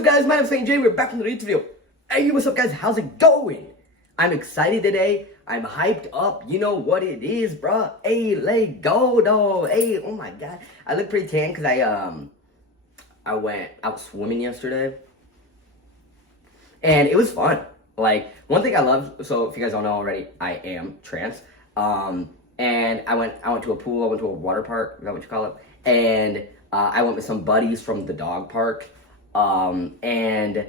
up guys, my name is St. J, we're back from the YouTube video. Hey, what's up guys, how's it going? I'm excited today, I'm hyped up, you know what it is, bruh. Hey, let go, dog. Hey, oh my god. I look pretty tan because I went out swimming yesterday. And it was fun. Like, one thing I love, so if you guys don't know already, I am trans. And I went to a pool, I went to a water park, is that what you call it? And I went with some buddies from the dog park. And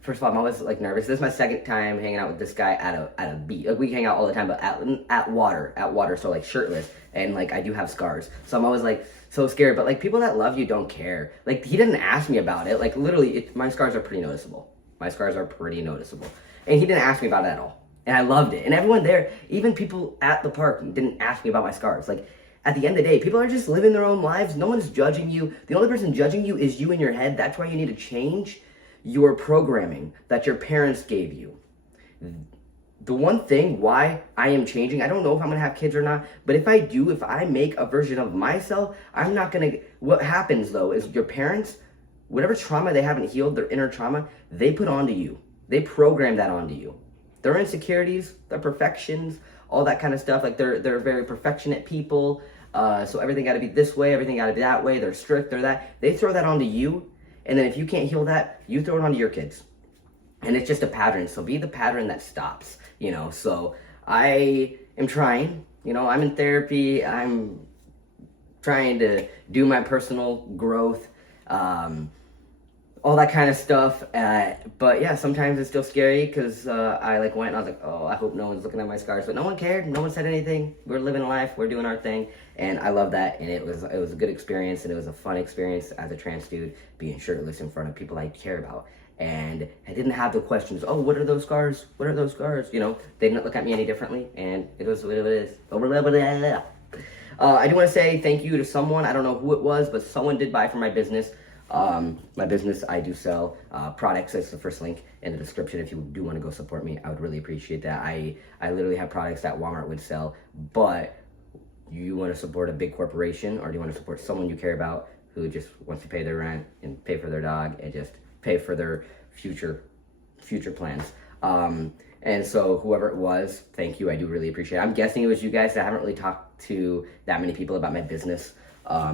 first of all, I'm always like nervous. This is my second time hanging out with this guy at a beach. Like, we hang out all the time, but at water, so like shirtless, and like I do have scars, so I'm always like so scared. But like, people that love you don't care. Like, he didn't ask me about it. Like, literally, my scars are pretty noticeable. My scars are pretty noticeable, and he didn't ask me about it at all. And I loved it. And everyone there, even people at the park, didn't ask me about my scars. Like, at the end of the day, people are just living their own lives. No one's judging you. The only person judging you is you in your head. That's why you need to change your programming that your parents gave you. The one thing why I am changing, I don't know if I'm going to have kids or not, but if I do, if I make a version of myself, I'm not going to... What happens, though, is your parents, whatever trauma they haven't healed, their inner trauma, they put onto you. They program that onto you. Their insecurities, their perfections, all that kind of stuff. Like, they're very perfectionist people. So everything got to be this way, everything got to be that way. They're strict, they're that. They throw that onto you. And then if you can't heal that, you throw it onto your kids. And it's just a pattern. So be the pattern that stops, you know. So I am trying, you know, I'm in therapy. I'm trying to do my personal growth. All that kind of stuff, but yeah, sometimes it's still scary because I like went and I was like, oh, I hope no one's looking at my scars, but no one cared, no one said anything. We're living life, we're doing our thing, and I love that. And it was a good experience, and it was a fun experience as a trans dude being shirtless in front of people I care about. And I didn't have the questions, oh, what are those scars? What are those scars? You know, they didn't look at me any differently, and it was what it is. I do want to say thank you to someone. I don't know who it was, but someone did buy from my business. My business, I do sell products. It's the first link in the description. If you do want to go support me, I would really appreciate that. I literally have products that Walmart would sell, but you want to support a big corporation, or do you want to support someone you care about who just wants to pay their rent and pay for their dog and just pay for their future plans? And so whoever it was, thank you. I do really appreciate it. I'm guessing it was you guys. I haven't really talked to that many people about my business.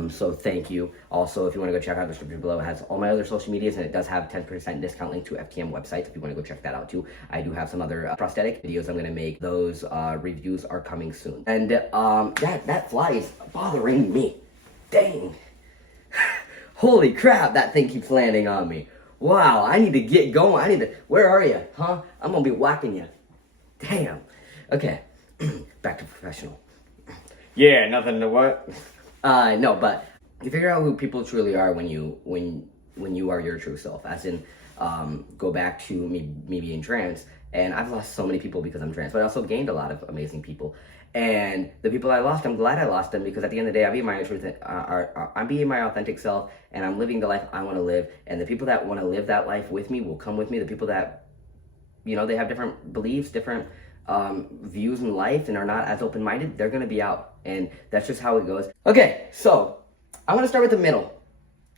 So thank you. Also, if you want to go check out the description below, it has all my other social medias, and it does have 10% discount link to FTM websites if you want to go check that out too. I do have some other prosthetic videos I'm going to make. Those reviews are coming soon. And that fly is bothering me. Dang. Holy crap, that thing keeps landing on me. Wow, I need to get going. Where are you? Huh? I'm going to be whacking you. Damn. Okay, back to professional. Yeah, nothing to what? No, but you figure out who people truly are when you are your true self. As in, go back to me being trans, and I've lost so many people because I'm trans, but I also gained a lot of amazing people. And the people I lost, I'm glad I lost them, because at the end of the day, I'm being my authentic self, and I'm living the life I want to live. And the people that want to live that life with me will come with me. The people that, you know, they have different beliefs, different views in life, and are not as open-minded, they're gonna be out, and that's just how it goes. Okay, so I want to start with the middle.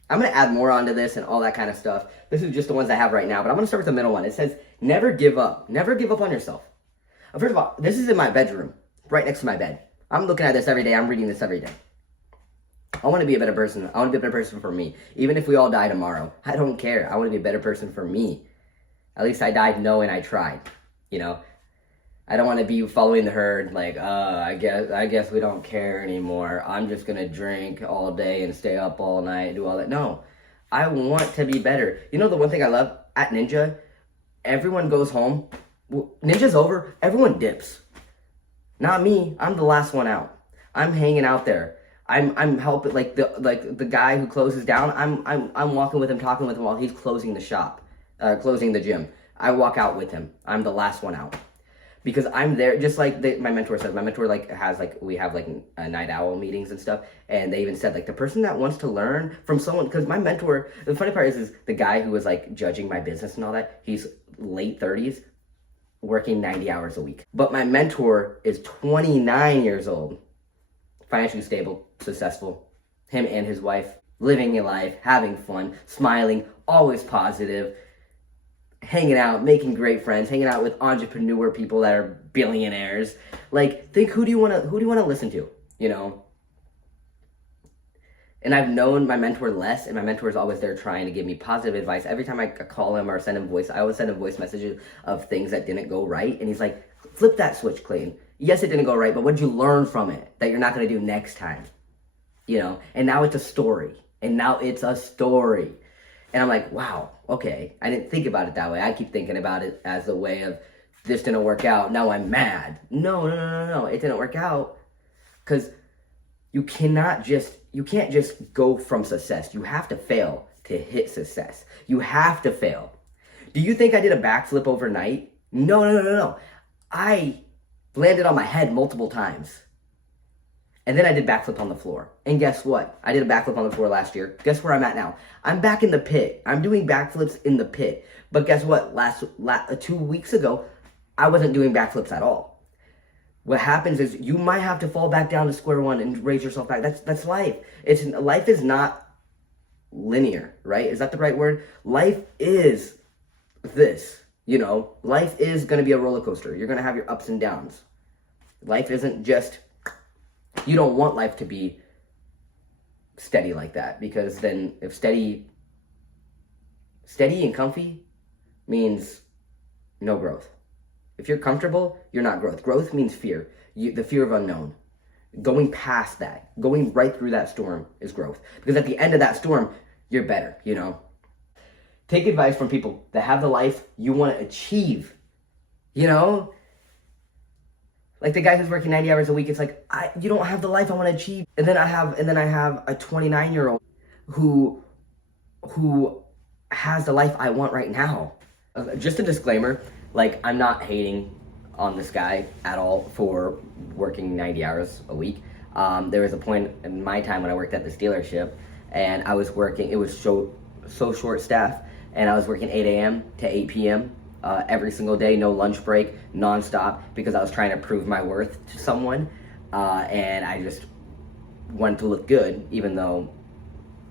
I'm gonna add more onto this and all that kind of stuff. This is just the ones I have right now, but I'm gonna start with the middle one. It says never give up on yourself. First of all, this is in my bedroom, right next to my bed. I'm looking at this every day. I'm reading this every day. I want to be a better person. I want to be a better person for me. Even if we all die tomorrow, I don't care. I want to be a better person for me. At least I died knowing I tried, you know. I don't want to be following the herd, like, I guess we don't care anymore. I'm just going to drink all day and stay up all night and do all that. No, I want to be better. You know, the one thing I love at Ninja, everyone goes home. Ninja's over, everyone dips. Not me. I'm the last one out. I'm hanging out there. I'm helping, like the guy who closes down. I'm walking with him, talking with him while he's closing the shop, closing the gym. I walk out with him. I'm the last one out. Because I'm there, just like my mentor says. My mentor has we have night owl meetings and stuff, and they even said the person that wants to learn from someone, because my mentor, the funny part is the guy who was judging my business and all that, he's late 30s, working 90 hours a week. But my mentor is 29 years old, financially stable, successful, him and his wife, living your life, having fun, smiling, always positive, hanging out, making great friends, hanging out with entrepreneur people that are billionaires. Like, think, who do you want to listen to, you know? And I've known my mentor less, and my mentor is always there trying to give me positive advice. Every time I call him or send him voice, I always send him voice messages of things that didn't go right. And he's like, flip that switch, Clayton. Yes, it didn't go right, but what did you learn from it that you're not going to do next time? You know, and now it's a story. And I'm like, wow, okay. I didn't think about it that way. I keep thinking about it as a way of, this didn't work out, now I'm mad. No. It didn't work out. Because you can't just go from success. You have to fail to hit success. You have to fail. Do you think I did a backflip overnight? No. I landed on my head multiple times. And then I did backflip on the floor. And guess what? I did a backflip on the floor last year. Guess where I'm at now? I'm back in the pit. I'm doing backflips in the pit. But guess what? 2 weeks ago, I wasn't doing backflips at all. What happens is you might have to fall back down to square one and raise yourself back. That's life. Life is not linear, right? Is that the right word? Life is this, you know? Life is going to be a roller coaster. You're going to have your ups and downs. Life isn't just... You don't want life to be steady like that, because then if steady and comfy means no growth. If you're comfortable, you're not growth. Growth means fear. The fear of unknown. Going past that, going right through that storm is growth. Because at the end of that storm, you're better, you know? Take advice from people that have the life you want to achieve, you know? Like the guy who's working 90 hours a week, it's like, you don't have the life I want to achieve. And then I have a 29-year-old who has the life I want right now. Just a disclaimer, like, I'm not hating on this guy at all for working 90 hours a week. There was a point in my time when I worked at this dealership, and I was working, it was so short staff, and I was working 8 a.m. to 8 p.m. Every single day, no lunch break, nonstop, because I was trying to prove my worth to someone, and I just wanted to look good, even though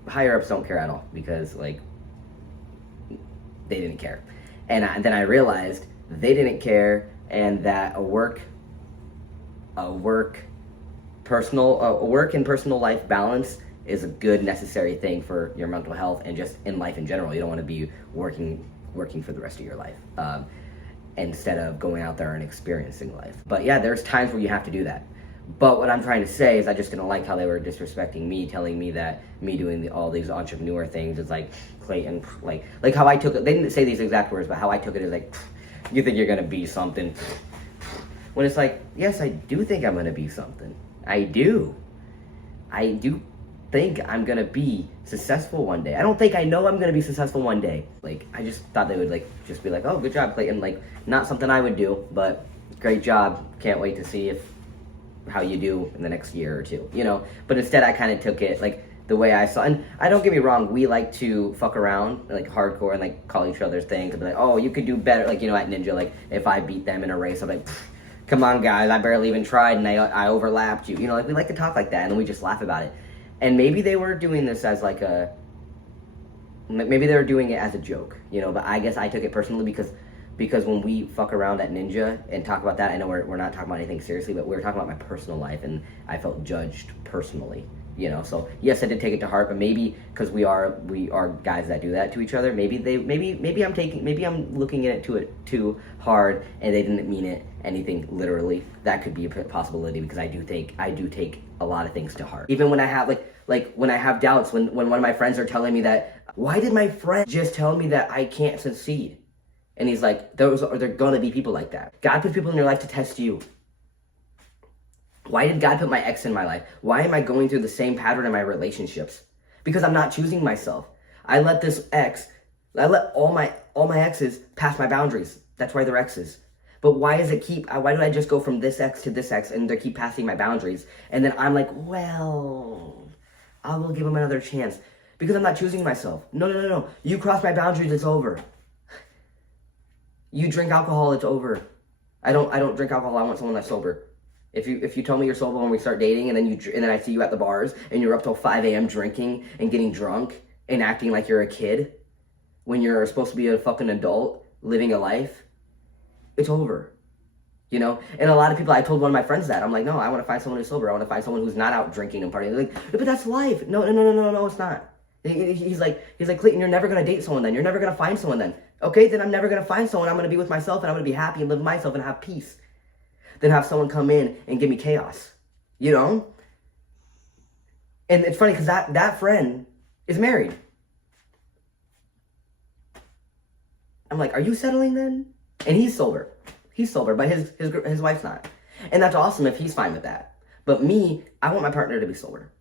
higher ups don't care at all, because like they didn't care. And then I realized they didn't care, and that a work and personal life balance is a good, necessary thing for your mental health and just in life in general. You don't want to be working for the rest of your life, instead of going out there and experiencing life. But yeah, there's times where you have to do that. But what I'm trying to say is I just didn't like how they were disrespecting me, telling me that me doing all these entrepreneur things is like, Clayton, like how I took it. They didn't say these exact words, but how I took it is like, you think you're gonna be something. When it's like, yes, I do think I'm gonna be something. I do think I'm gonna be successful one day. I don't think I know I'm gonna be successful one day. Like, I just thought they would like just be like, oh, good job, Clayton. Like, not something I would do, but great job. Can't wait to see how you do in the next year or two, you know? But instead I kind of took it like the way I saw, and I don't get me wrong, we like to fuck around like hardcore and like call each other things and be like, oh, you could do better. Like, you know, at Ninja, like if I beat them in a race, I'm like, come on guys, I barely even tried and I overlapped you. You know, like we like to talk like that and then we just laugh about it. And maybe they were doing this as like maybe they were doing it as a joke, you know, but I guess I took it personally because when we fuck around at Ninja and talk about that, I know we're not talking about anything seriously, but we were talking about my personal life and I felt judged personally, you know. So yes, I did take it to heart, but maybe because we are guys that do that to each other, maybe I'm looking at it too hard and they didn't mean it anything literally. That could be a possibility, because I do take a lot of things to heart. Even when I have like when I have doubts, when one of my friends are telling me that, why did my friend just tell me that I can't succeed? And he's like, they're gonna be people like that. God puts people in your life to test you. Why did God put my ex in my life? Why am I going through the same pattern in my relationships? Because I'm not choosing myself. I let all my exes pass my boundaries. That's why they're exes. But why do I just go from this ex to this ex and they keep passing my boundaries? And then I'm like, well, I will give them another chance. Because I'm not choosing myself. No. You cross my boundaries, it's over. You drink alcohol, it's over. I don't drink alcohol, I want someone that's sober. If you told me you're sober when we start dating, and then I see you at the bars and you're up till 5 a.m. drinking and getting drunk and acting like you're a kid when you're supposed to be a fucking adult living a life, it's over. You know? And a lot of people, I told one of my friends that. I'm like, no, I want to find someone who's sober. I want to find someone who's not out drinking and partying. They're like, but that's life. No, it's not. He's like, Clayton, you're never going to date someone then. You're never going to find someone then. Okay, then I'm never going to find someone. I'm going to be with myself and I'm going to be happy and live myself and have peace. Then have someone come in and give me chaos. You know? And it's funny because that friend is married. I'm like, are you settling then? And he's sober. He's sober, but his wife's not. And that's awesome if he's fine with that. But me, I want my partner to be sober.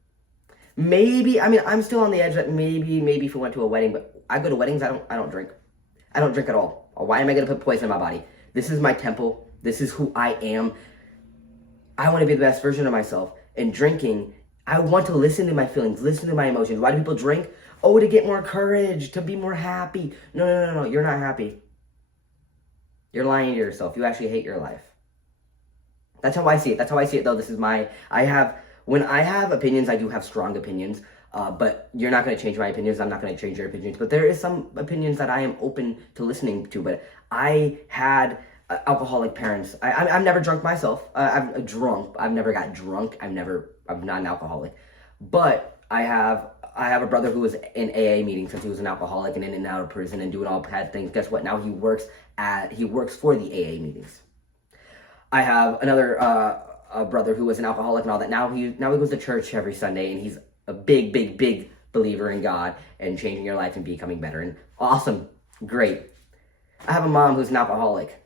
Maybe, I mean, I'm still on the edge that maybe if we went to a wedding, but I go to weddings, I don't drink. I don't drink at all. Why am I going to put poison in my body? This is my temple. This is who I am. I want to be the best version of myself. And drinking, I want to listen to my feelings, listen to my emotions. Why do people drink? Oh, to get more courage, to be more happy. No. You're not happy. You're lying to yourself. You actually hate your life. That's how I see it. That's how I see it, though. When I have opinions, I do have strong opinions. But you're not going to change my opinions. I'm not going to change your opinions. But there is some opinions that I am open to listening to. But I had alcoholic parents. I've never drunk myself. I've drunk. I've never got drunk. I'm not an alcoholic. But I have a brother who was in AA meetings since he was an alcoholic and in and out of prison and doing all bad things. Guess what? Now he works for the AA meetings. I have another a brother who was an alcoholic and all that. Now he goes to church every Sunday and he's a big believer in God and changing your life and becoming better. And awesome, great. I have a mom who's an alcoholic.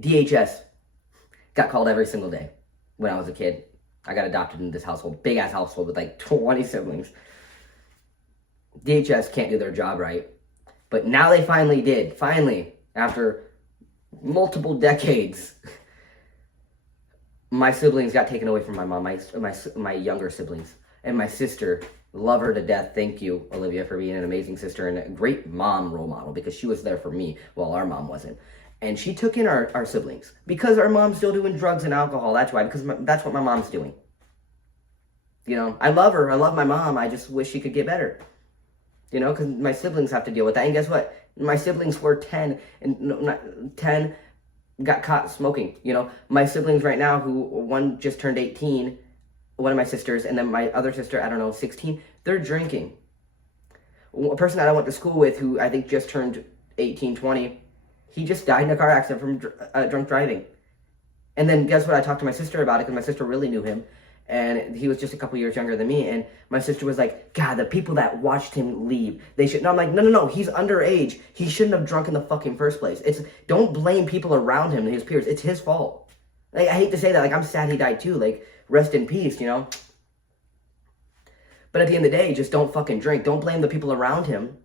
DHS. Got called every single day when I was a kid. I got adopted into this household, big ass household with like 20 siblings. DHS can't do their job right. But now they finally did. Finally, after multiple decades, my siblings got taken away from my mom, my younger siblings. And my sister, love her to death. Thank you, Olivia, for being an amazing sister and a great mom role model because she was there for me while our mom wasn't. And she took in our siblings because our mom's still doing drugs and alcohol. That's why, because that's what my mom's doing. You know, I love her. I love my mom. I just wish she could get better. You know, because my siblings have to deal with that. And guess what? My siblings were 10 and 10 got caught smoking. You know, my siblings right now, who one just turned 18, one of my sisters, and then my other sister, I don't know, 16, they're drinking. A person that I went to school with who I think just turned 18, 20, he just died in a car accident from drunk driving. And then guess what? I talked to my sister about it because my sister really knew him. And he was just a couple years younger than me. And my sister was like, God, the people that watched him leave, they should... No, I'm like, no. He's underage. He shouldn't have drunk in the fucking first place. Don't blame people around him and his peers. It's his fault. Like, I hate to say that. Like, I'm sad he died too. Like, rest in peace, you know? But at the end of the day, just don't fucking drink. Don't blame the people around him.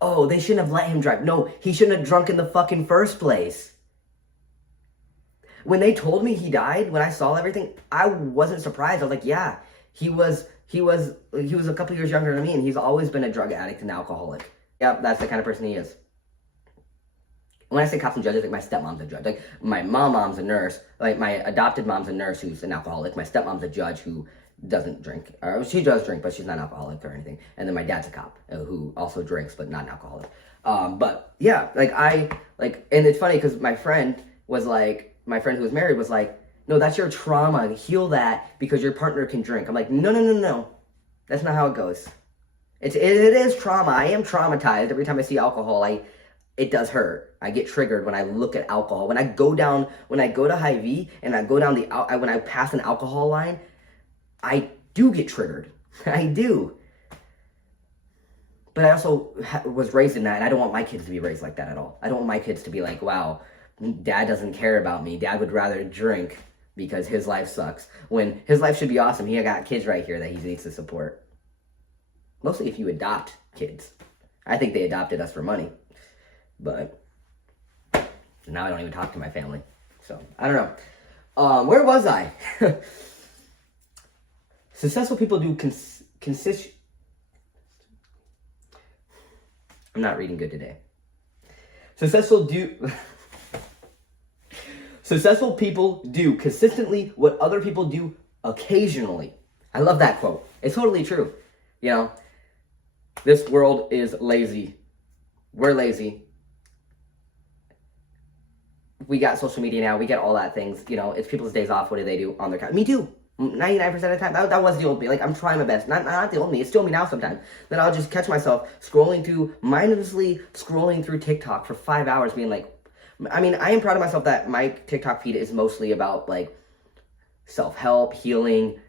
Oh, they shouldn't have let him drive. No, he shouldn't have drunk in the fucking first place. When they told me he died, when I saw everything, I wasn't surprised. I was like, yeah, he was a couple years younger than me, and he's always been a drug addict and alcoholic. Yep, that's the kind of person he is. When I say cops and judges, like my stepmom's a judge. Like my mom's a nurse. Like my adopted mom's a nurse who's an alcoholic. My stepmom's a judge who doesn't drink. Or she does drink, but she's not an alcoholic or anything. And then my dad's a cop who also drinks, but not an alcoholic. But yeah, and it's funny because my friend who was married was like, no, that's your trauma. Heal that because your partner can drink. I'm like, no. That's not how it goes. It is trauma. I am traumatized every time I see alcohol. It does hurt. I get triggered when I look at alcohol. When I go to Hy-Vee and I go down when I pass an alcohol line, I do get triggered. I do. But I also was raised in that, and I don't want my kids to be raised like that at all. I don't want my kids to be like, wow, Dad doesn't care about me. Dad would rather drink because his life sucks. When his life should be awesome. He got kids right here that he needs to support. Mostly if you adopt kids. I think they adopted us for money. But now I don't even talk to my family. So, I don't know. Where was I? Successful people do consist... I'm not reading good today. Successful people do consistently what other people do occasionally. I love that quote. It's totally true. You know, this world is lazy. We're lazy. We got social media now. We get all that things. You know, it's people's days off. What do they do on their couch? Me too. 99% of the time. That was the old me. Like, I'm trying my best. Not the old me. It's still me now sometimes. Then I'll just catch myself mindlessly scrolling through TikTok for 5 hours being like, I mean, I am proud of myself that my TikTok feed is mostly about, like, self-help, healing,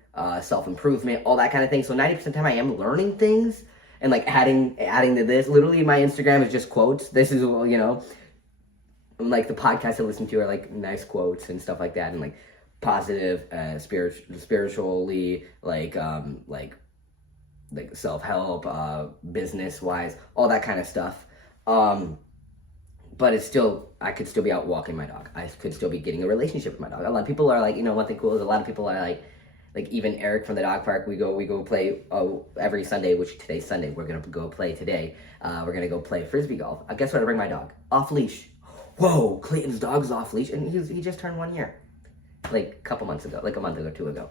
self-improvement, all that kind of thing. So 90% of the time I am learning things and, like, adding to this. Literally, my Instagram is just quotes. This is, you know, like, the podcasts I listen to are, like, nice quotes and stuff like that, and, like, positive, spiritually, like self-help, business-wise, all that kind of stuff. But it's still, I could still be out walking my dog. I could still be getting a relationship with my dog. A lot of people are like, you know, one thing cool is a lot of people are like even Eric from the dog park, we go play every Sunday, which today's Sunday, we're going to go play today. We're going to go play Frisbee golf. Guess what? I bring my dog. Off leash. Whoa, Clayton's dog's off leash. And he just turned 1 year. Like a couple months ago, like a month ago, 2 ago.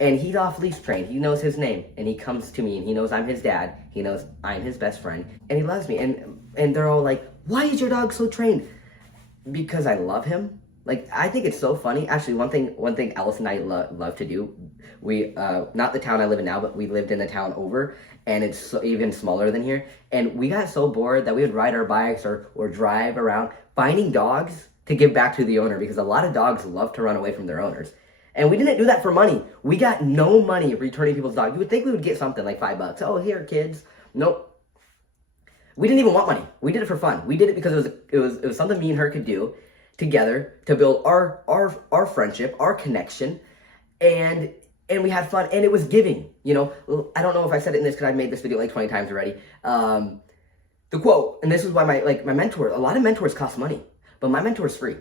And he's off leash trained. He knows his name. And he comes to me and he knows I'm his dad. He knows I'm his best friend. And he loves me. And they're all like, why is your dog so trained? Because I love him. Like, I think it's so funny. Actually, one thing Alice and I love to do, we, not the town I live in now, but we lived in the town over, and it's even smaller than here. And we got so bored that we would ride our bikes or drive around finding dogs to give back to the owner, because a lot of dogs love to run away from their owners. And we didn't do that for money. We got no money returning people's dogs. You would think we would get something like $5. Oh, here, kids. Nope. We didn't even want money. We did it for fun. We did it because it was something me and her could do together to build our friendship, our connection, and we had fun, and it was giving. You know, I don't know if I said it in this because I've made this video like 20 times already. The quote, and this is why my mentor, a lot of mentors cost money. But my mentor is free.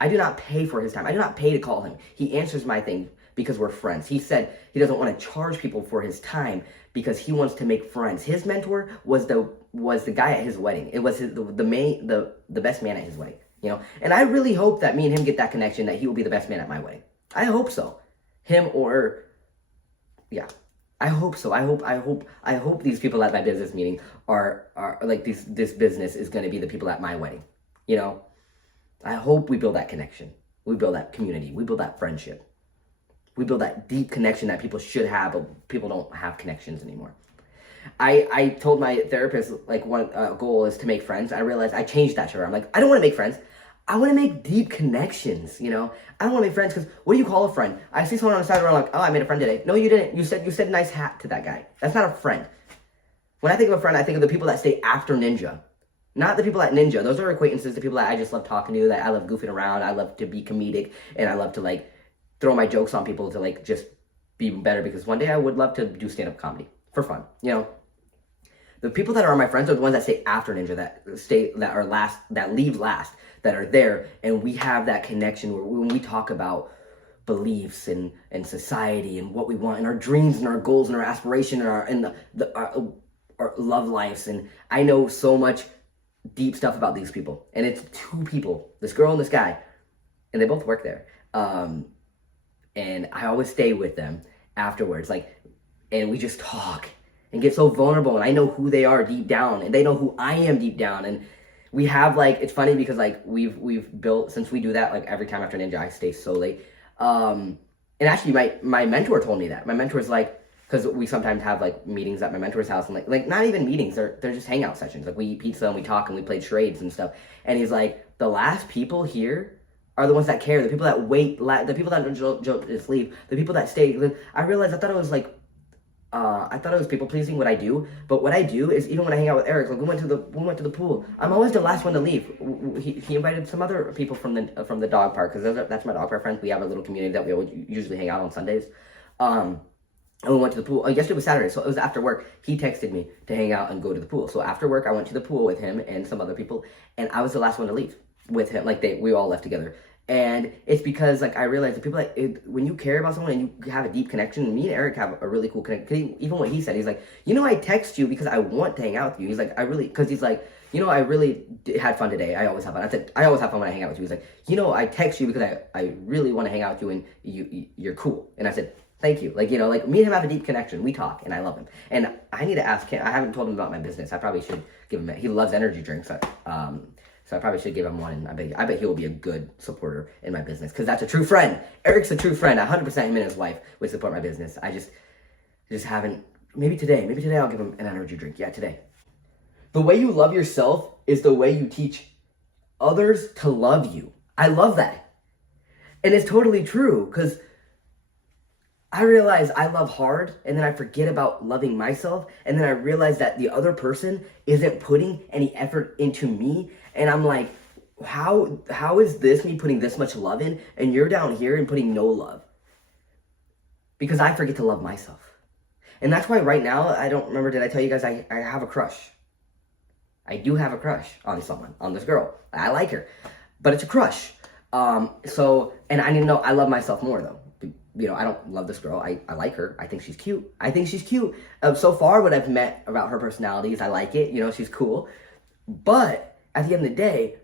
I do not pay for his time. I do not pay to call him. He answers my thing because we're friends. He said he doesn't want to charge people for his time because he wants to make friends. His mentor was the guy at his wedding. It was the best man at his wedding. You know, and I really hope that me and him get that connection, that he will be the best man at my wedding. I hope so. Him or, yeah. I hope so. I hope these people at my business meeting are like this business is going to be the people at my wedding. You know. I hope we build that connection. We build that community. We build that friendship. We build that deep connection that people should have, but people don't have connections anymore. I told my therapist, like, one goal is to make friends. I realized I changed that to her. I'm like, I don't want to make friends. I want to make deep connections, you know? I don't want to make friends because what do you call a friend? I see someone on the side of the road, I'm like, oh, I made a friend today. No, you didn't. You said nice hat to that guy. That's not a friend. When I think of a friend, I think of the people that stay after Ninja. Not the people at Ninja. Those are acquaintances, the people that I just love talking to, that I love goofing around. I love to be comedic, and I love to, like, throw my jokes on people to, like, just be better, because one day I would love to do stand-up comedy for fun, you know? The people that are my friends are the ones that stay after Ninja, that leave last, that are there, and we have that connection where when we talk about beliefs and society and what we want and our dreams and our goals and our aspiration and our love lives. And I know so much deep stuff about these people, and it's two people, this girl and this guy, and they both work there, and I always stay with them afterwards, like, and we just talk and get so vulnerable, and I know who they are deep down, and they know who I am deep down, and we have, like, it's funny because, like, we've built, since we do that, like, every time after Ninja I stay so late, and actually my mentor told me that. My mentor's like, because we sometimes have, like, meetings at my mentor's house, and like not even meetings, they're just hangout sessions. Like, we eat pizza and we talk and we play charades and stuff. And he's like, the last people here are the ones that care. The people that wait, the people that don't just leave, the people that stay. I realized I thought it was like, I thought it was people pleasing what I do, but what I do is, even when I hang out with Eric, like, we went to the pool, I'm always the last one to leave. He invited some other people from the dog park, because that's my dog park friends. We have a little community that we always usually hang out on Sundays. And we went to the pool. Yesterday was Saturday, so it was after work. He texted me to hang out and go to the pool. So after work, I went to the pool with him and some other people, and I was the last one to leave with him. Like, we all left together. And it's because, like, I realized the people that, when you care about someone and you have a deep connection, me and Eric have a really cool connection. Even what he said, he's like, you know, I text you because I want to hang out with you. He's like, because he's like, I really had fun today. I always have fun. I always have fun when I hang out with you. He's like, I text you because I really want to hang out with you and you're cool. And I said, thank you. Like, me and him have a deep connection. We talk and I love him. And I need to ask him. I haven't told him about my business. I probably should give him, he loves energy drinks. So I probably should give him one. I bet he will be a good supporter in my business because that's a true friend. Eric's a true friend. 100% him and his wife would support my business. I just haven't, maybe today I'll give him an energy drink. Yeah, today. The way you love yourself is the way you teach others to love you. I love that. And it's totally true because I realize I love hard and then I forget about loving myself. And then I realize that the other person isn't putting any effort into me. And I'm like, how is this me putting this much love in and you're down here and putting no love? Because I forget to love myself. And that's why right now, I don't remember, did I tell you guys I have a crush? I do have a crush on someone, on this girl. I like her, but it's a crush. And I need to know I love myself more though. I don't love this girl. I like her. I think she's cute. So far, what I've met about her personality is I like it. She's cool. But at the end of the day,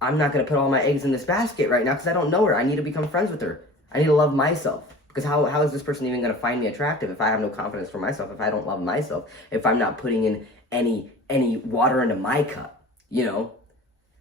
I'm not going to put all my eggs in this basket right now because I don't know her. I need to become friends with her. I need to love myself. Because how is this person even going to find me attractive if I have no confidence for myself, if I don't love myself, if I'm not putting in any water into my cup,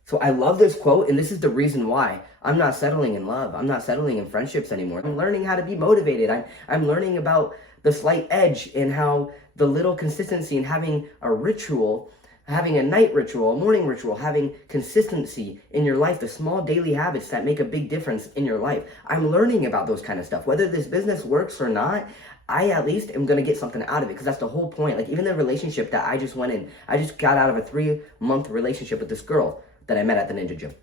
So I love this quote, and this is the reason why I'm not settling in love. I'm not settling in friendships anymore. I'm learning how to be motivated. I'm learning about the slight edge and how the little consistency and having a ritual, having a night ritual, a morning ritual, having consistency in your life, the small daily habits that make a big difference in your life. I'm learning about those kind of stuff. Whether this business works or not, I at least am going to get something out of it because that's the whole point. Like even the relationship that I just went in, I just got out of a 3-month relationship with this girl that I met at the Ninja Gym.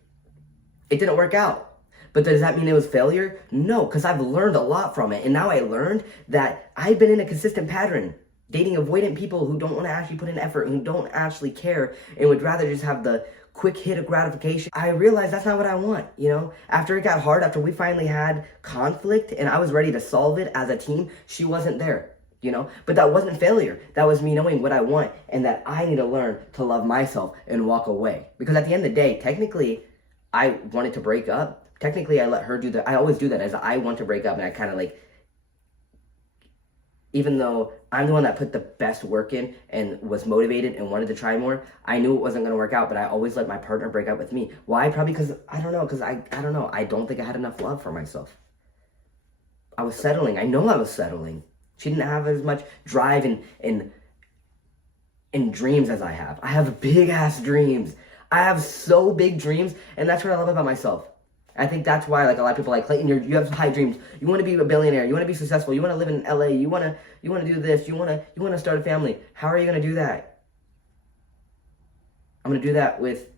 It didn't work out. But does that mean it was failure? No, because I've learned a lot from it. And now I learned that I've been in a consistent pattern, dating avoidant people who don't want to actually put in effort and who don't actually care and would rather just have the quick hit of gratification. I realized that's not what I want, After it got hard, after we finally had conflict and I was ready to solve it as a team, she wasn't there, But that wasn't failure. That was me knowing what I want and that I need to learn to love myself and walk away. Because at the end of the day, technically, I wanted to break up. Technically, I let her do that. I always do that as I want to break up and I kind of even though I'm the one that put the best work in and was motivated and wanted to try more, I knew it wasn't going to work out, but I always let my partner break up with me. Why? Probably because, I don't know. I don't think I had enough love for myself. I was settling. I know I was settling. She didn't have as much drive and dreams as I have. I have big ass dreams. I have so big dreams, and that's what I love about myself. I think that's why, a lot of people like Clayton, you have high dreams. You want to be a billionaire. You want to be successful. You want to live in LA. You want to do this. You want to start a family. How are you going to do that? I'm going to do that with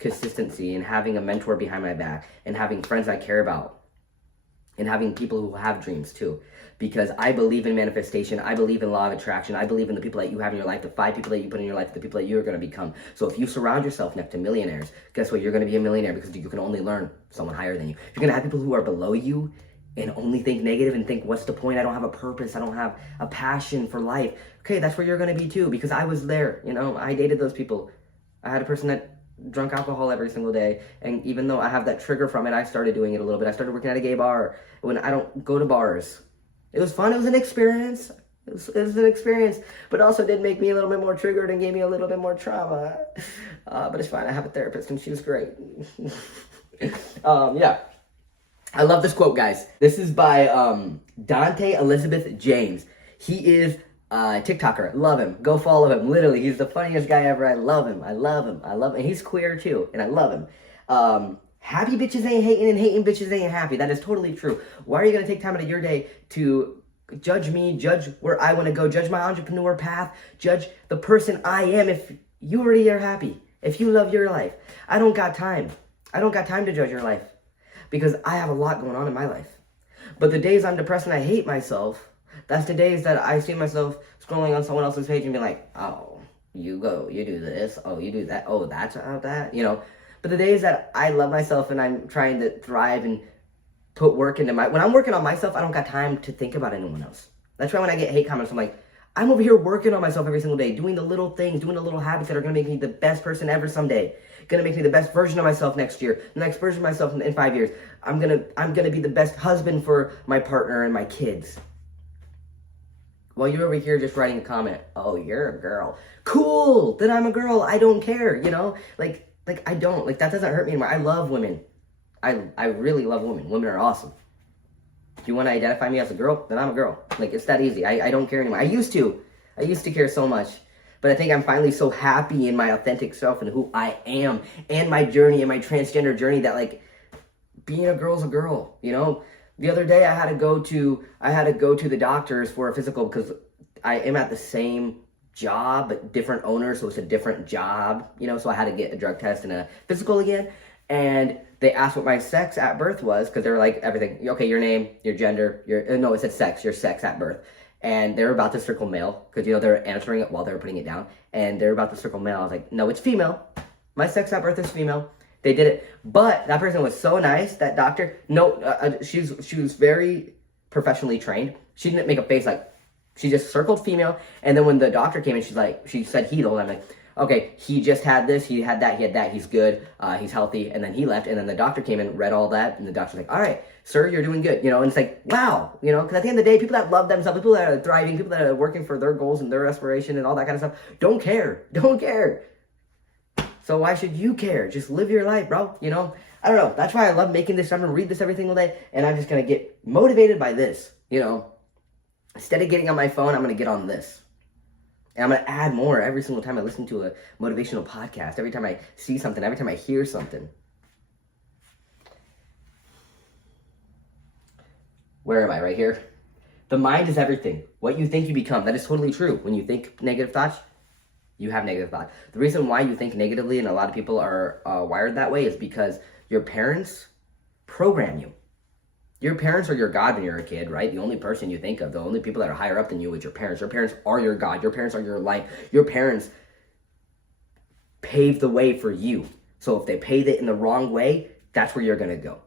consistency and having a mentor behind my back and having friends I care about and having people who have dreams too. Because I believe in manifestation. I believe in law of attraction. I believe in the people that you have in your life, the 5 people that you put in your life, the people that you're going to become. So if you surround yourself next to millionaires, guess what? You're going to be a millionaire because you can only learn someone higher than you. You're going to have people who are below you and only think negative and think, what's the point? I don't have a purpose. I don't have a passion for life. Okay, that's where you're going to be too because I was there. I dated those people. I had a person that drank alcohol every single day. And even though I have that trigger from it, I started doing it a little bit. I started working at a gay bar when I don't go to bars. It was fun. It was an experience. It was an experience, but also did make me a little bit more triggered and gave me a little bit more trauma. But it's fine. I have a therapist and she was great. Yeah. I love this quote, guys. This is by Dante Elizabeth James. He is a TikToker. Love him. Go follow him. Literally, he's the funniest guy ever. I love him. And he's queer too, and I love him. Happy bitches ain't hating and hating bitches ain't happy. That is totally true. Why are you going to take time out of your day to judge me, judge where I want to go, judge my entrepreneur path, judge the person I am if you already are happy, if you love your life? I don't got time. I don't got time to judge your life because I have a lot going on in my life. But the days I'm depressed and I hate myself, that's the days that I see myself scrolling on someone else's page and be like, oh, you do this, oh, you do that, oh, that's how that, But the days that I love myself and I'm trying to thrive and put work into when I'm working on myself, I don't got time to think about anyone else. That's why when I get hate comments, I'm like, I'm over here working on myself every single day, doing the little things, doing the little habits that are going to make me the best person ever someday. Going to make me the best version of myself next year, the next version of myself in 5 years. I'm gonna be the best husband for my partner and my kids. While you're over here just writing a comment, oh, you're a girl. Cool, then I'm a girl. I don't care, you know? Like I don't, like that doesn't hurt me anymore. I love women. I really love women. Women are awesome. If you want to identify me as a girl, then I'm a girl. Like, it's that easy. I don't care anymore. I used to care so much. But I think I'm finally so happy in my authentic self and who I am and my journey and my transgender journey that, like, being a girl's a girl, you know? The other day I had to go to the doctors for a physical because I am at the same job but different owners, so it's a different job, you know? So I had to get a drug test and a physical again. And they asked what my sex at birth was because they were like, everything. Okay, your name, your gender, no, it said sex, your sex at birth. And they were about to circle male because, you know, they were answering it while they were putting it down. And they were about to circle male. I was like, no, it's female. My sex at birth is female. They did it. But that person was so nice, that doctor. No, she was very professionally trained. She didn't make a face like, she just circled female. And then when the doctor came in, she said he told. I'm like, okay, he just had this, he had that, he's good, he's healthy, and then he left, and then the doctor came in, read all that, and the doctor's like, all right, sir, you're doing good, you know, and it's like, wow, you know, because at the end of the day, people that love themselves, people that are thriving, people that are working for their goals and their aspiration and all that kind of stuff, don't care. So why should you care? Just live your life, bro, you know? I don't know, that's why I love making this. I'm going to read this every single day, and I'm just going to get motivated by this, you know? Instead of getting on my phone, I'm going to get on this. And I'm going to add more every single time I listen to a motivational podcast, every time I see something, every time I hear something. Where am I? Right here. The mind is everything. What you think, you become. That is totally true. When you think negative thoughts, you have negative thoughts. The reason why you think negatively, and a lot of people are wired that way, is because your parents program you. Your parents are your God when you're a kid, right? The only person you think of, the only people that are higher up than you is your parents. Your parents are your God. Your parents are your life. Your parents paved the way for you. So if they paved it in the wrong way, that's where you're going to go.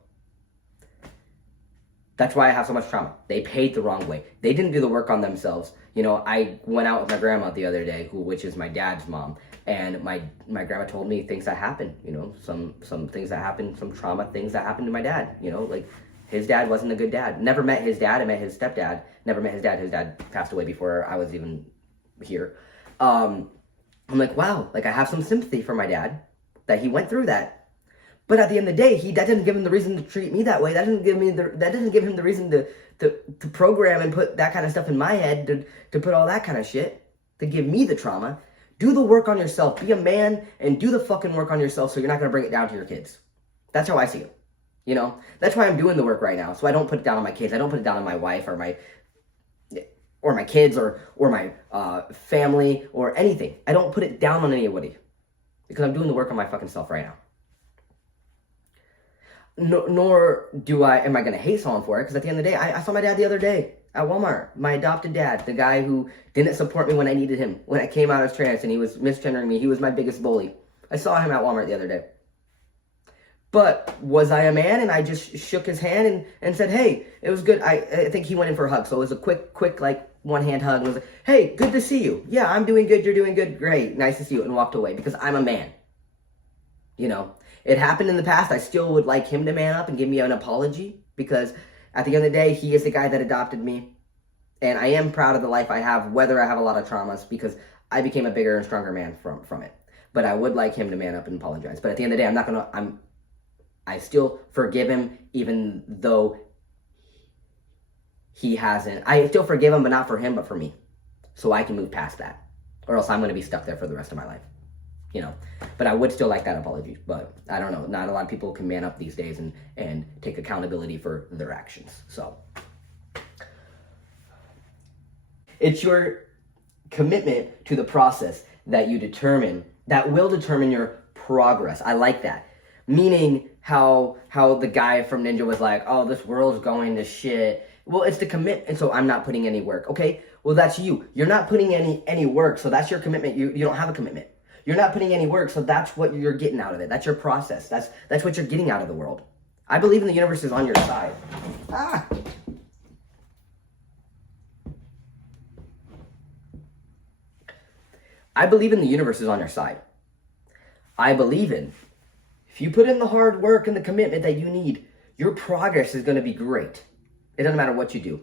That's why I have so much trauma. They paved the wrong way. They didn't do the work on themselves. You know, I went out with my grandma the other day, which is my dad's mom. And my grandma told me things that happened, you know, some things that happened, some trauma things that happened to my dad, you know, like, his dad wasn't a good dad. Never met his dad. I met his stepdad. Never met his dad. His dad passed away before I was even here. I'm like, wow, like I have some sympathy for my dad that he went through that. But at the end of the day, that didn't give him the reason to treat me that way. That doesn't give him the reason to program and put that kind of stuff in my head, to put all that kind of shit, to give me the trauma. Do the work on yourself. Be a man and do the fucking work on yourself so you're not going to bring it down to your kids. That's how I see it. You know, that's why I'm doing the work right now. So I don't put it down on my kids. I don't put it down on my wife or my kids or my family or anything. I don't put it down on anybody because I'm doing the work on my fucking self right now. Nor am I going to hate someone for it, because at the end of the day, I saw my dad the other day at Walmart. My adopted dad, the guy who didn't support me when I needed him, when I came out as trans and he was misgendering me. He was my biggest bully. I saw him at Walmart the other day. But was I a man? And I just shook his hand and said, hey, it was good. I think he went in for a hug. So it was a quick like one hand hug. It was like, hey, good to see you. Yeah, I'm doing good. You're doing good. Great. Nice to see you. And walked away because I'm a man. You know, it happened in the past. I still would like him to man up and give me an apology because at the end of the day, he is the guy that adopted me. And I am proud of the life I have, whether I have a lot of traumas, because I became a bigger and stronger man from it. But I would like him to man up and apologize. But at the end of the day, I still forgive him, even though he hasn't. I still forgive him, but not for him, but for me. So I can move past that. Or else I'm going to be stuck there for the rest of my life. You know. But I would still like that apology. But I don't know. Not a lot of people can man up these days and take accountability for their actions. So it's your commitment to the process that will determine your progress. I like that. Meaning how the guy from Ninja was like, oh, this world's going to shit. Well, it's the commitment. So I'm not putting any work. Okay, well, that's you. You're not putting any work, so that's your commitment. You don't have a commitment. You're not putting any work, so that's what you're getting out of it. That's your process. That's what you're getting out of the world. I believe in the universe is on your side. I believe in the universe is on your side. I believe in, if you put in the hard work and the commitment that you need, your progress is going to be great. It doesn't matter what you do.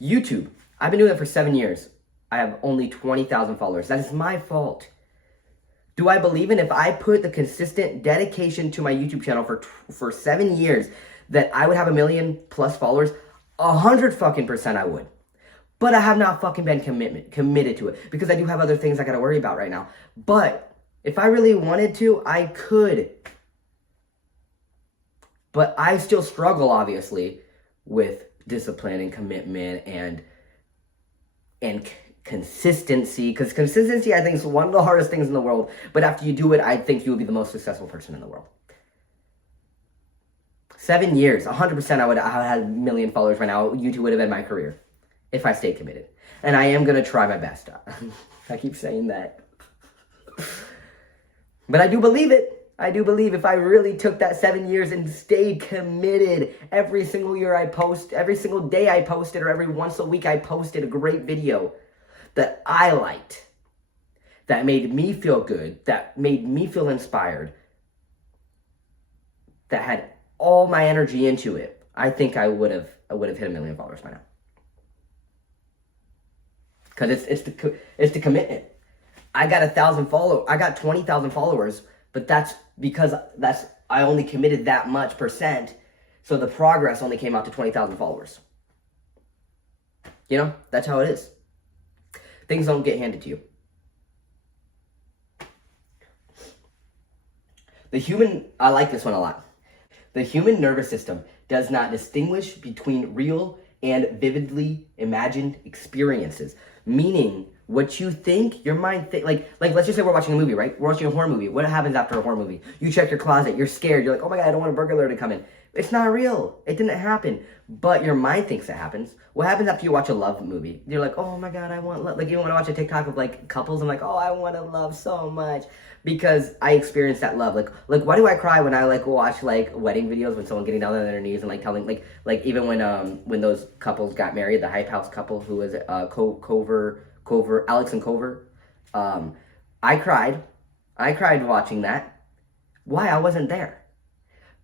YouTube, I've been doing it for 7 years. I have only 20,000 followers. That is my fault. Do I believe in, if I put the consistent dedication to my YouTube channel for 7 years, that I would have 1 million plus followers? 100% I would. But I have not fucking been committed to it, because I do have other things I gotta worry about right now. But if I really wanted to, I could. But I still struggle, obviously, with discipline and commitment and consistency. Because consistency, I think, is one of the hardest things in the world. But after you do it, I think you will be the most successful person in the world. 7 years, 100% I would have had 1 million followers right now. YouTube would have been my career if I stayed committed. And I am going to try my best. I keep saying that. But I do believe it. I do believe if I really took that 7 years and stayed committed, every single year I post, every single day I posted, or every once a week I posted a great video that I liked, that made me feel good, that made me feel inspired, that had all my energy into it, I think I would have hit 1 million followers by now. Because it's the commitment. I got 20,000 followers, but that's because I only committed that much percent, so the progress only came out to 20,000 followers. You know, that's how it is. Things don't get handed to you. I like this one a lot. The human nervous system does not distinguish between real and vividly imagined experiences. Meaning, what you think, your mind like let's just say we're watching a movie, right? We're watching a horror movie. What happens after a horror movie? You check your closet, you're scared, you're like, oh my God, I don't want a burglar to come in. It's not real. It didn't happen. But your mind thinks it happens. What happens after you watch a love movie? You're like, oh my God, I want love. Like, you want to watch a TikTok of like couples, I'm like, oh, I want to love so much. Because I experienced that love. Like why do I cry when I like watch like wedding videos, when someone getting down on their knees and like telling like even when those couples got married, the Hype House couple, who was Cover, Alex and Cover. I cried watching that. Why? I wasn't there.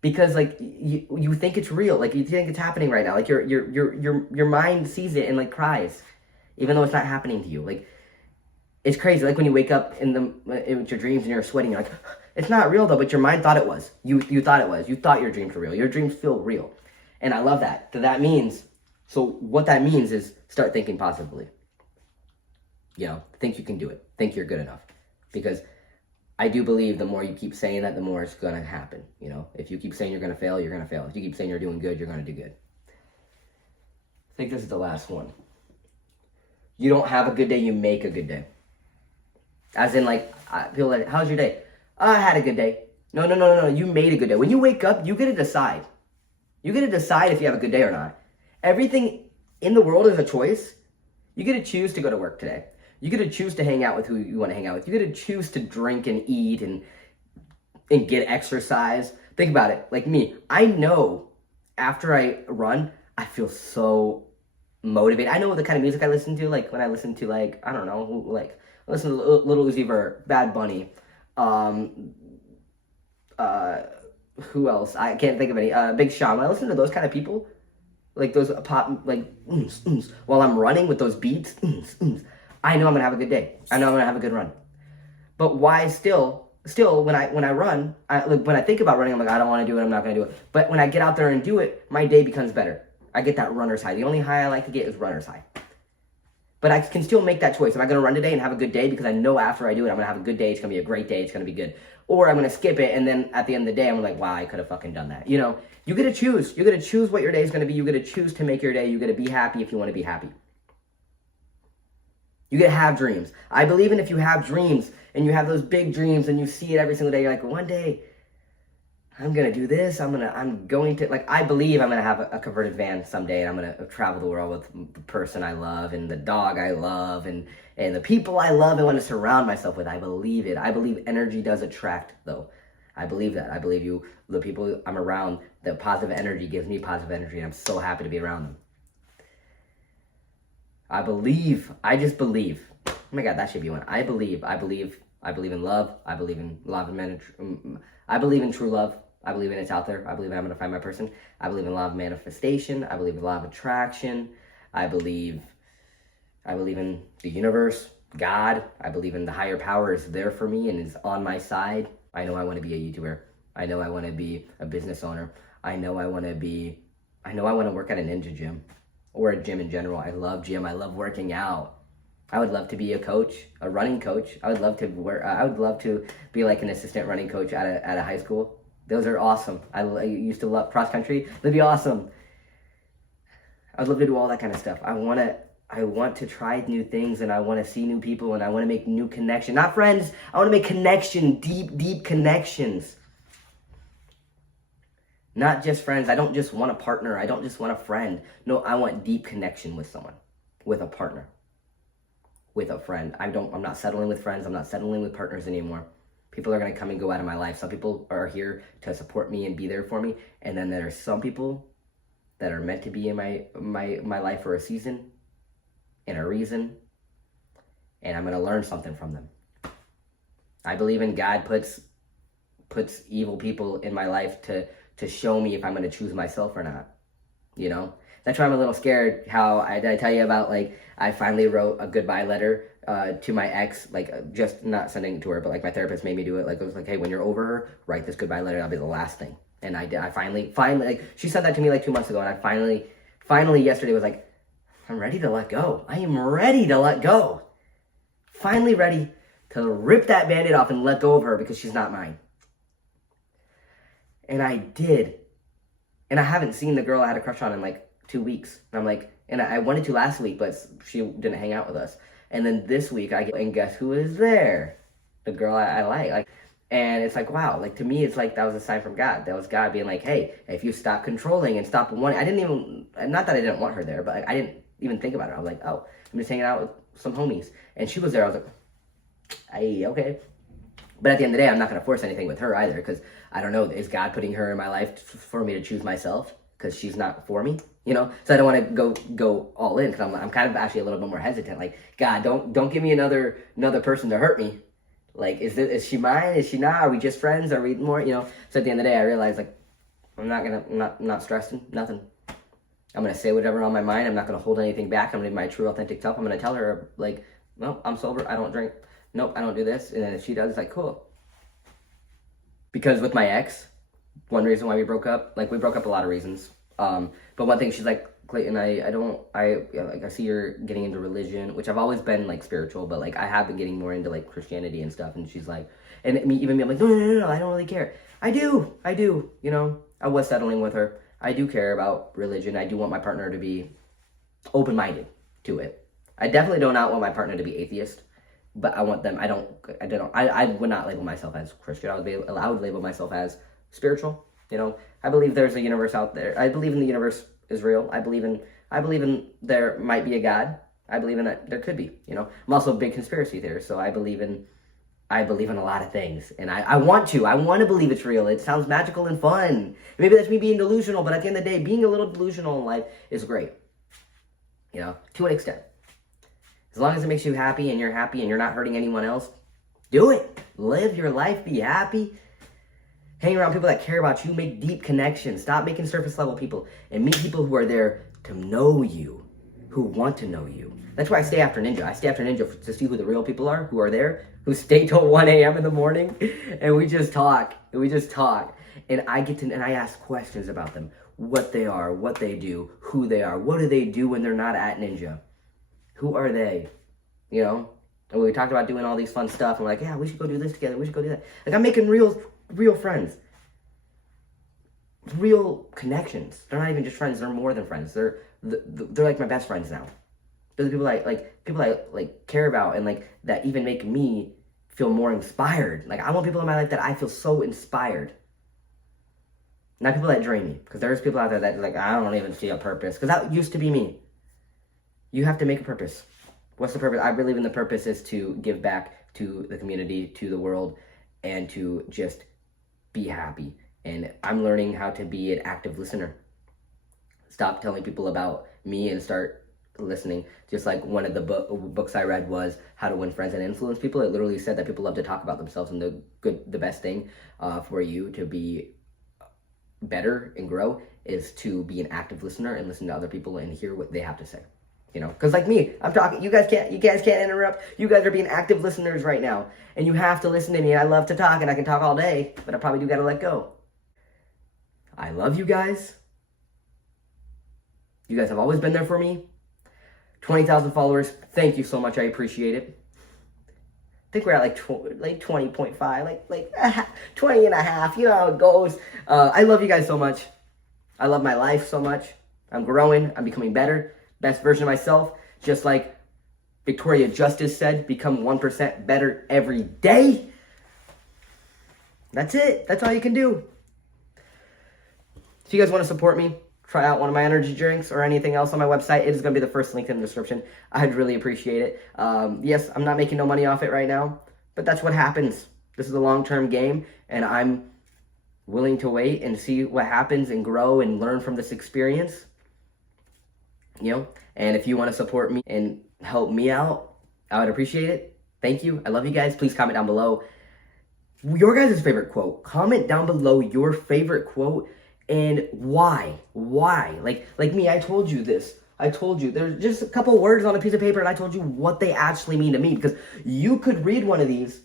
Because like you think it's real, like you think it's happening right now, like your mind sees it and like cries, even though it's not happening to you. Like, it's crazy. Like when you wake up in your dreams and you're sweating, you're like, it's not real though, but your mind thought it was. You thought it was. You thought your dreams were real. Your dreams feel real, and I love that. So what that means is start thinking positively. You know, think you can do it. Think you're good enough, because I do believe the more you keep saying that, the more it's going to happen. You know, if you keep saying you're going to fail, you're going to fail. If you keep saying you're doing good, you're going to do good. I think this is the last one. You don't have a good day, you make a good day. As in, like, people are like, how's your day? Oh, I had a good day. No. You made a good day. When you wake up, you get to decide. You get to decide if you have a good day or not. Everything in the world is a choice. You get to choose to go to work today. You get to choose to hang out with who you want to hang out with. You get to choose to drink and eat and get exercise. Think about it. Like me, I know after I run, I feel so motivated. I know the kind of music I listen to. Like when I listen to, like, I don't know, like I listen to Lil Uzi Vert, Bad Bunny. Who else? I can't think of any. Big Sean. When I listen to those kind of people, like those pop, like while I'm running with those beats, I know I'm gonna have a good day. I know I'm gonna have a good run. But why still when I run, when I think about running, I'm like, I don't want to do it. I'm not gonna do it. But when I get out there and do it, my day becomes better. I get that runner's high. The only high I like to get is runner's high. But I can still make that choice. Am I gonna run today and have a good day? Because I know after I do it, I'm gonna have a good day. It's gonna be a great day. It's gonna be good. Or I'm gonna skip it, and then at the end of the day, I'm like, wow, I could have fucking done that. You know, you get to choose. You get to choose what your day is gonna be. You get to choose to make your day. You get to be happy if you want to be happy. You get to have dreams. I believe in, if you have dreams and you have those big dreams and you see it every single day, you're like, one day I'm going to do this. I'm going to, like, I believe I'm going to have a converted van someday, and I'm going to travel the world with the person I love and the dog I love and the people I love and want to surround myself with. I believe it. I believe energy does attract, though. I believe that. I believe the people I'm around, the positive energy gives me positive energy, and I'm so happy to be around them. I just believe my God, that should be one. I believe in love. I believe in love and I believe in true love. I believe in it's out there. I believe I'm going to find my person. I believe in law of manifestation. I believe in law of attraction. I believe in the universe, God. I believe in the higher power is there for me and is on my side. I know I want to be a YouTuber. I know I want to be a business owner. I know I want to work at a ninja gym or a gym in general. I love gym. I love working out. I would love to be a coach, a running coach. I would love to be like an assistant running coach at a high school. Those are awesome. I used to love cross country. That'd be awesome. I'd love to do all that kind of stuff. I want to try new things, and I want to see new people, and I want to make new connections. Not friends. I want to make connection, deep connections. Not just friends. I don't just want a partner. I don't just want a friend. No, I want deep connection with someone, with a partner, with a friend. I'm not settling with friends. I'm not settling with partners anymore. People are going to come and go out of my life. Some people are here to support me and be there for me. And then there are some people that are meant to be in my life for a season and a reason. And I'm going to learn something from them. I believe in God puts evil people in my life to show me if I'm going to choose myself or not. You know? That's why I'm a little scared. How did I tell you about, like, I finally wrote a goodbye letter to my ex, like, just not sending it to her, but like my therapist made me do it. Like, it was like, hey, when you're over her, write this goodbye letter. That'll be the last thing. And I did. I finally, like, she said that to me like 2 months ago, and I finally yesterday was like, I'm ready to let go. I am ready to let go. Finally ready to rip that Band-Aid off and let go of her because she's not mine. And I did. And I haven't seen the girl I had a crush on in like 2 weeks. And I'm like, and I wanted to last week, but she didn't hang out with us. And then this week and guess who is there? The girl I like. And it's like, wow, like, to me, it's like that was a sign from God. That was God being like, hey, if you stop controlling and stop wanting, not that I didn't want her there, but like, I didn't even think about it. I was like, oh, I'm just hanging out with some homies. And she was there. I was like, hey, okay. But at the end of the day, I'm not going to force anything with her either, because I don't know, is God putting her in my life for me to choose myself? Because she's not for me, you know? So I don't want to go all in, because I'm kind of actually a little bit more hesitant. Like, God, don't give me another person to hurt me. Like, is she mine? Is she not? Are we just friends? Are we more, you know? So at the end of the day, I realized, like, I'm not stressing, nothing. I'm going to say whatever on my mind. I'm not going to hold anything back. I'm going to be my true, authentic self. I'm going to tell her, like, no, I'm sober. I don't drink. Nope, I don't do this. And then if she does, it's like, cool. Because with my ex, one reason why we broke up, like, we broke up a lot of reasons. But one thing, she's like, Clayton, I see you're getting into religion, which I've always been, like, spiritual, but, like, I have been getting more into, like, Christianity and stuff. And she's like, and even me, I'm like, no, I don't really care. I do, you know? I was settling with her. I do care about religion. I do want my partner to be open-minded to it. I definitely do not want my partner to be atheist, but I want them, I would not label myself as Christian. I would label myself as spiritual, you know? I believe there's a universe out there. I believe in the universe is real. I believe in there might be a God. I believe in that there could be, you know? I'm also a big conspiracy theorist, so I believe in a lot of things, and I want to believe it's real. It sounds magical and fun. Maybe that's me being delusional, but at the end of the day, being a little delusional in life is great, you know, to an extent. As long as it makes you happy and you're not hurting anyone else, do it. Live your life, be happy. Hang around people that care about you, make deep connections. Stop making surface level people and meet people who are there to know you, who want to know you. That's why I stay after Ninja. I stay after Ninja to see who the real people are, who are there, who stay till 1 a.m. in the morning, and we just talk. And I ask questions about them, what they are, what they do, who they are, what do they do when they're not at Ninja? Who are they? You know? And we talked about doing all these fun stuff. I'm like, yeah, we should go do this together. We should go do that. Like, I'm making real friends. Real connections. They're not even just friends. They're more than friends. They're like my best friends now. They're the people I care about, and like that even make me feel more inspired. Like, I want people in my life that I feel so inspired. Not people that drain me. Because there's people out there that, like, I don't even see a purpose. Because that used to be me. You have to make a purpose. What's the purpose? I believe in the purpose is to give back to the community, to the world, and to just be happy. And I'm learning how to be an active listener. Stop telling people about me and start listening. Just like one of the books I read was How to Win Friends and Influence People. It literally said that people love to talk about themselves, and the best thing for you to be better and grow is to be an active listener and listen to other people and hear what they have to say. You know, because like me, I'm talking. You guys can't interrupt. You guys are being active listeners right now, and you have to listen to me. I love to talk, and I can talk all day, but I probably do gotta let go. I love you guys. You guys have always been there for me. 20,000 followers. Thank you so much. I appreciate it. I think we're at like 20.5, like 20 and a half. You know how it goes. I love you guys so much. I love my life so much. I'm growing. I'm becoming better. Best version of myself. Just like Victoria Justice said, become 1% better every day. That's it. That's all you can do. If you guys want to support me, try out one of my energy drinks or anything else on my website, it is going to be the first link in the description. I'd really appreciate it. Yes, I'm not making no money off it right now, but that's what happens. This is a long-term game, and I'm willing to wait and see what happens and grow and learn from this experience. You know, and if you want to support me and help me out, I would appreciate it. Thank you. I love you guys. Please comment down below your guys' favorite quote. Comment down below your favorite quote and why. Like me, I told you this. I told you there's just a couple words on a piece of paper, and I told you what they actually mean to me, because you could read one of these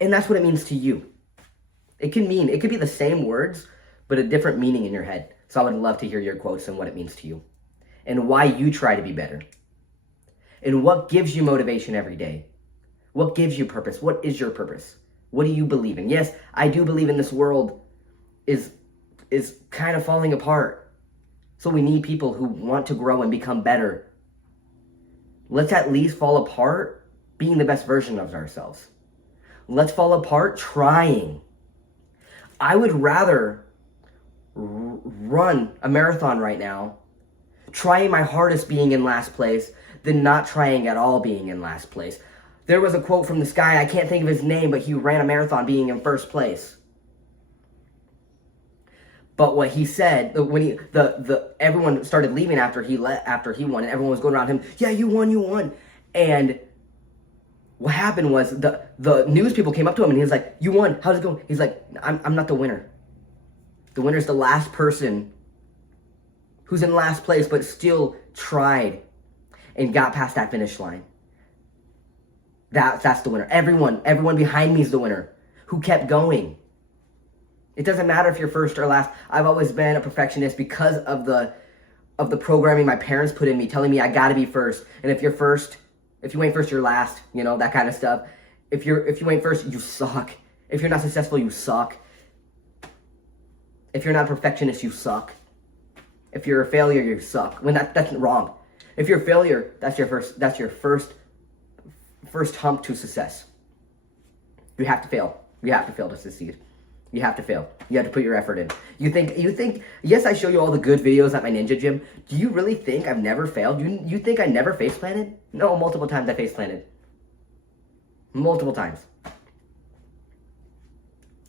and that's what it means to you. It could be the same words, but a different meaning in your head. So I would love to hear your quotes and what it means to you, and why you try to be better, and what gives you motivation every day. What gives you purpose? What is your purpose? What do you believe in? Yes, I do believe in this world is kind of falling apart. So we need people who want to grow and become better. Let's at least fall apart being the best version of ourselves. Let's fall apart trying. I would rather run a marathon right now, trying my hardest being in last place, than not trying at all being in last place. There was a quote from this guy, I can't think of his name, but he ran a marathon being in first place. But what he said, when everyone started leaving after he won, and everyone was going around him, yeah, you won. And what happened was the news people came up to him and he was like, you won, how's it going? He's like, I'm not the winner. The winner's the last person who's in last place but still tried and got past that finish line. That's the winner. Everyone behind me is the winner who kept going. It doesn't matter if you're first or last. I've always been a perfectionist because of the programming my parents put in me, telling me I gotta be first. And if you ain't first, you're last. You know, that kind of stuff. If you ain't first, you suck. If you're not successful, you suck. If you're not a perfectionist, you suck. If you're a failure, you suck. When that's wrong. If you're a failure, that's your first hump to success. You have to fail. You have to fail to succeed. You have to fail. You have to put your effort in. You think, yes, I show you all the good videos at my ninja gym. Do you really think I've never failed? You think I never face planted? No, multiple times I face planted. Multiple times.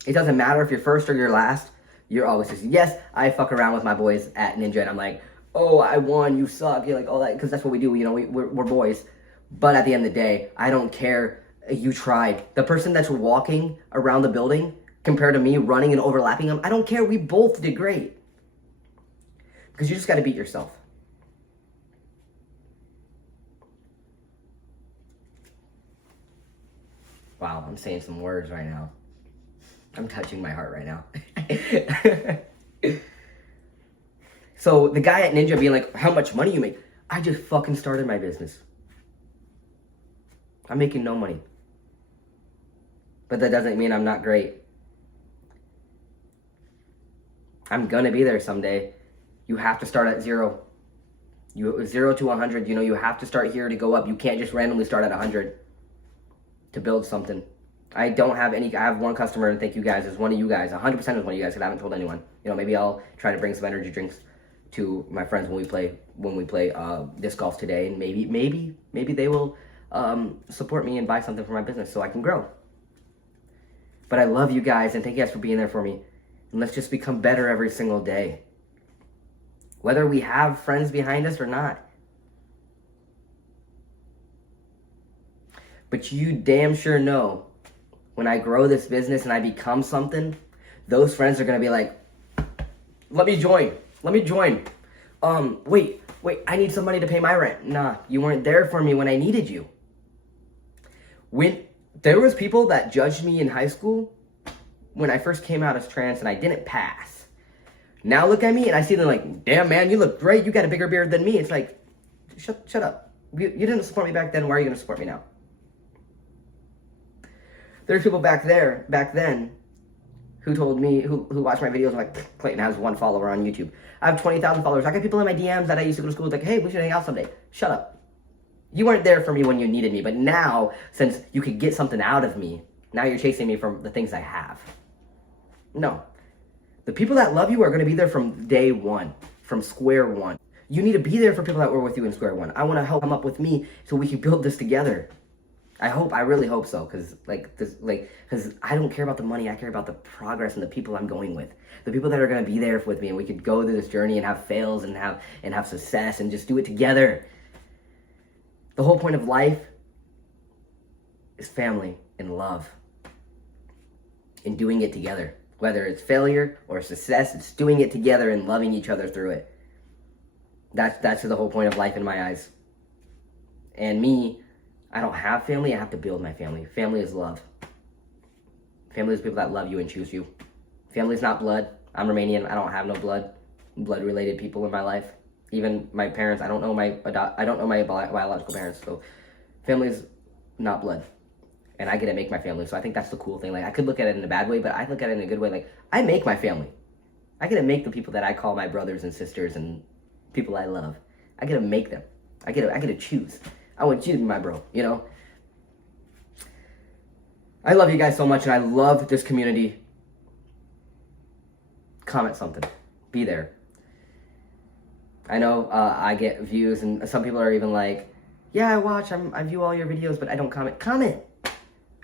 It doesn't matter if you're first or you're last. You're always succeed. Yes, I fuck around with my boys at ninja and I'm like, oh, I won, you suck. You're like, all that, because that's what we do. You know, we're boys. But at the end of the day, I don't care. You tried. The person that's walking around the building compared to me running and overlapping them, I don't care. We both did great. Because you just got to beat yourself. Wow, I'm saying some words right now. I'm touching my heart right now. So the guy at Ninja being like, how much money you make? I just fucking started my business. I'm making no money. But that doesn't mean I'm not great. I'm gonna be there someday. You have to start at 0. 0 to 100, you know, you have to start here to go up. You can't just randomly start at 100 to build something. I have one customer, and thank you guys, it's one of you guys, 100% is one of you guys, because I haven't told anyone. You know, maybe I'll try to bring some energy drinks to my friends when we play disc golf today, and maybe they will support me and buy something for my business so I can grow. But I love you guys, and thank you guys for being there for me. And let's just become better every single day. Whether we have friends behind us or not, But you damn sure know when I grow this business and I become something, those friends are going to be like, let me join. Wait, I need some money to pay my rent. Nah, you weren't there for me when I needed you. When there was people that judged me in high school when I first came out as trans and I didn't pass. Now look at me and I see them like, damn man, you look great. You got a bigger beard than me. It's like, shut up. You didn't support me back then. Why are you going to support me now? There's people back then who told me, who watched my videos like, Clayton has 1 follower on YouTube. I have 20,000 followers. I got people in my DMs that I used to go to school with like, hey, we should hang out someday. Shut up. You weren't there for me when you needed me, but now, since you could get something out of me, now you're chasing me from the things I have. No. The people that love you are going to be there from day one, from square one. You need to be there for people that were with you in square one. I want to help them up with me so we can build this together. I really hope so, because I don't care about the money. I care about the progress and the people I'm going with. The people that are going to be there with me, and we could go through this journey and have fails and have success and just do it together. The whole point of life is family and love and doing it together. Whether it's failure or success, it's doing it together and loving each other through it. That's the whole point of life in my eyes. And me, I don't have family. I have to build my family. Family is love. Family is people that love you and choose you. Family is not blood. I'm Romanian. I don't have no blood-related people in my life. Even my parents, I don't know my biological parents. So family is not blood. And I get to make my family. So I think that's the cool thing. Like, I could look at it in a bad way, but I look at it in a good way. Like, I make my family. I get to make the people that I call my brothers and sisters and people I love. I get to make them. I get to choose. I want you to be my bro, you know? I love you guys so much, and I love this community. Comment something. Be there. I know I get views, and some people are even like, yeah, I view all your videos, but I don't comment. Comment.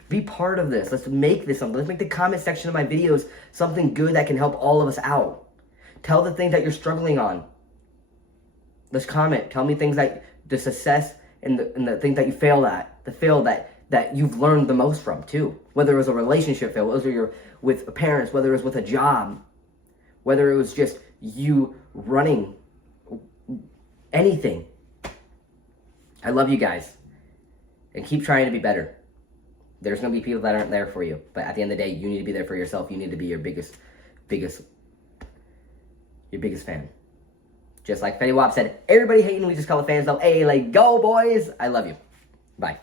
Be part of this. Let's make this something. Let's make the comment section of my videos something good that can help all of us out. Tell the things that you're struggling on. Let's comment. Tell me things that the success and the things that you failed at. The fail that you've learned the most from too. Whether it was a relationship fail, whether you're with parents, whether it was with a job, whether it was just you running, anything. I love you guys. And keep trying to be better. There's going to be people that aren't there for you. But at the end of the day, you need to be there for yourself. You need to be your biggest fan. Just like Fetty Wap said, everybody hating, we just call it fans though. Hey, like, go boys. I love you. Bye.